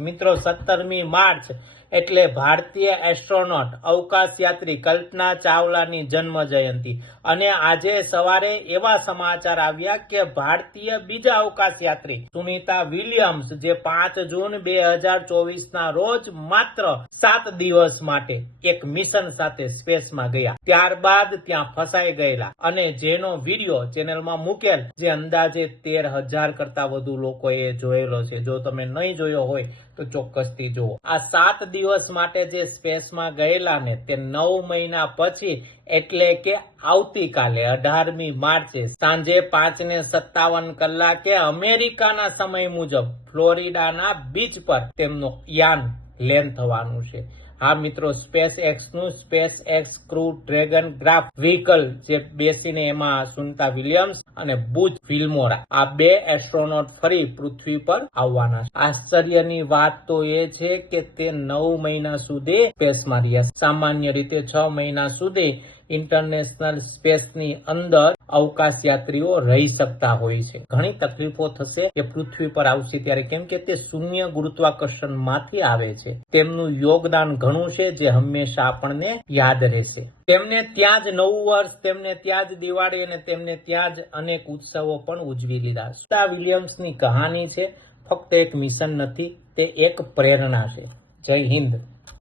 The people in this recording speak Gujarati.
મિત્રો 17મી માર્ચ એટલે ભારતીય એસ્ટ્રોનોટ અવકાશયાત્રી કલ્પના ચાવલાની જન્મ જયંતિ અને આજે સવારે એવા સમાચાર આવ્યા કે ભારતીય બીજા અવકાશયાત્રી સુનિતા વિલિયમ્સ જે 5 જૂન 2024ના રોજ માત્ર 7 દિવસ માટે એક મિશન સાથે સ્પેસમાં ગયા, ત્યારબાદ ત્યાં ફસાઈ ગયેલા અને જેનો વિડીયો ચેનલમાં મૂકેલ જે અંદાજે 13,000 કરતા વધુ લોકોએ જોયેલો છે. જો તમે નહીં જોયો હોય તો ચોક્કસથી જુઓ. આ 7 દિવસ માટે જે સ્પેસમાં ગયેલા ને તે 9 મહિના પછી એટલે કે આવતીકાલે 18મી માર્ચે સાંજે 5:57 કલાકે અમેરિકાના સમય મુજબ ફ્લોરિડાના બીચ પર તેમનું યાન લેન્ડ થવાનું છે. હા મિત્રો, સ્પેસ એક્સનું SpaceX crew Dragon craft vehicle જે બેસીને એમાં સુનિતા વિલિયમ્સ અને બુચ વિલ્મોરા આ 2 એસ્ટ્રોનોટ ફરી પૃથ્વી પર આવવાના છે. આશ્ચર્યની વાત તો એ છે કે તે 9 મહિના સુધી સ્પેસમાં રહ્યા. સામાન્ય રીતે 6 મહિના સુધી ઇન્ટરનેશનલ સ્પેસની અંદર અવકાશ યાત્રીઓ રહી શકતા હોય છે. ઘણી તકલીફો થશે કે પૃથ્વી પર આવશે ત્યારે, કેમ કે તે શૂન્ય ગુરુત્વાકર્ષણ માંથી આવે છે. તેમનું યોગદાન ઘણું છે જે હંમેશા આપણને યાદ રહેશે. તેમને ત્યાં જ નવું વર્ષ, તેમને ત્યાં જ દિવાળી અને તેમને ત્યાં જ અનેક ઉત્સવો પણ ઉજવી લીધા. સુનિતા વિલિયમ્સની કહાની છે, ફક્ત એક મિશન નથી, તે એક પ્રેરણા છે. જય હિન્દ.